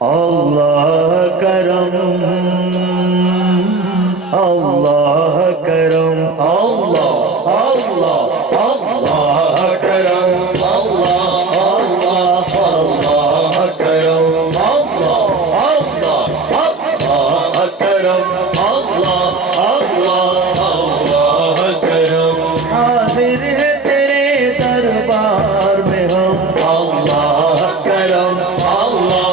अल्लाह करम, अल्लाह करम, अल्लाह अल्लाह अल्लाह करम, अल्लाह अल्लाह अल्लाह करम, अल्लाह अल्लाह अल्लाह करम, अल्लाह अल्लाह अल्लाह करम। हाजिर है तेरे दरबार में हम, अल्लाह करम, अल्लाह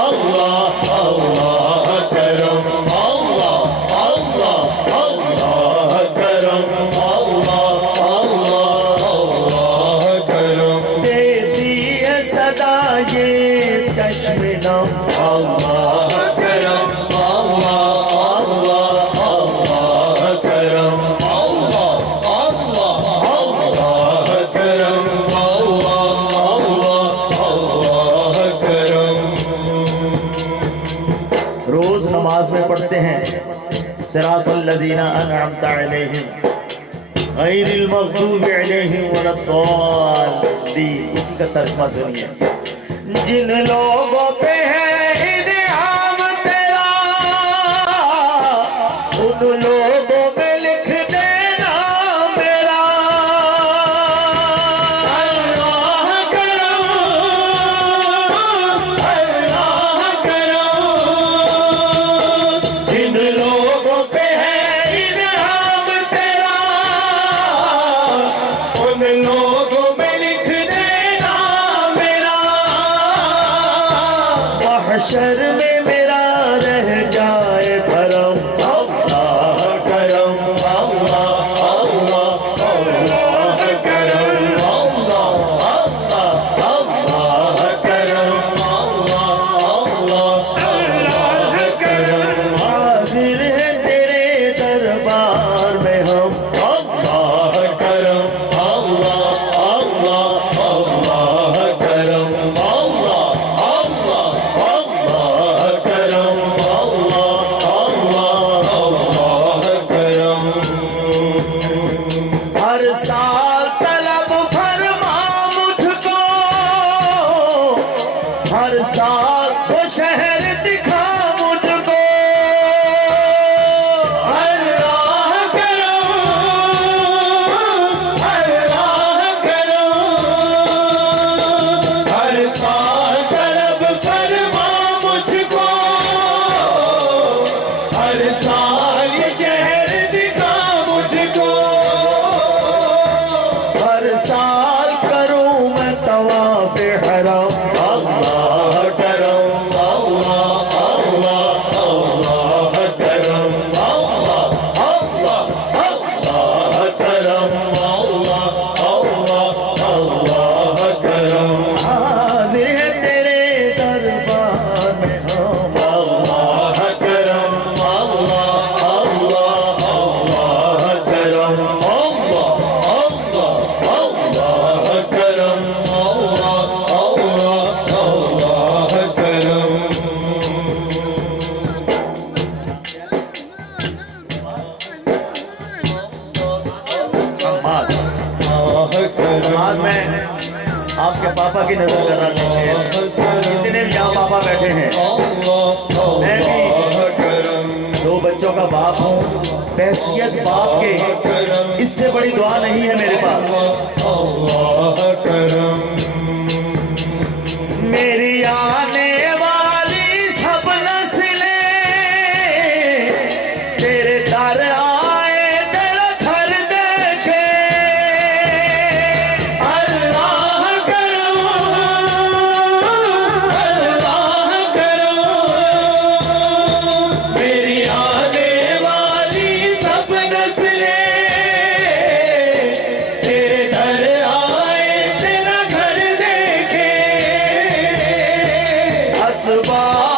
अल्लाह अल्लाह करम, अल्लाह अल्लाह अल्लाह करम, अल्लाह अल्लाह अल्लाह करम। देती है सदा ये चश्मे नम, अल्लाह करम, अल्लाह अल्लाह अल्लाह करम, अल्लाह अल्लाह अल्लाह करम, अल्लाह अल्लाह अल्लाह करम। रोज नमाज में पढ़ते हैं सिरातुल लज़ीना अनअमता अलैहिम गैरिल मग़दूबि अलैहिम वलद्दालीन। इसी का तर्जुमा सुनिए। जिन लोगों पे है इनाम तेरा, उन लोगों में लिख देना मेरा। अल्लाह करम, अल्लाह करम। जिन लोगों पे है इनाम तेरा, उन लोगों में लिख देना मेरा। महशर में मेरा रह जाए भरम, अल्लाह करम, अल्लाह अल्लाह अल्लाह करम, अल्लाह अल्लाह अल्लाह करम, अल्लाह अल्लाह अल्लाह करम। हाजिर है तेरे दरबार में हम, अल्लाह करम, अल्लाह अल्लाह अल्लाह करम, अल्लाह अल्लाह अल्लाह करम, अल्लाह अल्लाह अल्लाह करम। हर साल तलब फरमा मुझको, हर साल वो शहर दिखा मुझको। अल्लाह करम, अल्लाह करम। हर साल तलब फरमा मुझको, हर साल ये शहर दिखा मुझको। हर साल करूं मैं तवाफ हरम, अल्लाह करम, अल्लाह अल्लाह अल्लाह करम, अल्लाह अल्लाह अल्लाह करम, अल्लाह अल्लाह अल्लाह करम। हाजिर है तेरे दरबार में हम, अल्लाह करम, अल्लाह अल्लाह अल्लाह करम, अल्लाह अल्लाह अल्लाह करम, अल्लाह अल्लाह अल्लाह करम। आज मैं आपके पापा की नजर कर रहा हूँ। जितने भी यहाँ पापा बैठे हैं, मैं भी दो बच्चों का बाप हूँ। हैसियत बाप के इससे बड़ी दुआ नहीं है मेरे पास। मेरी आने वाली सब नस्लें तेरे दर आए, तेरा घर देखे। अल्लाह करम, अल्लाह करम। मेरी आने वाली सब नस्लें तेरे दर आए, तेरा घर देखे। असबाब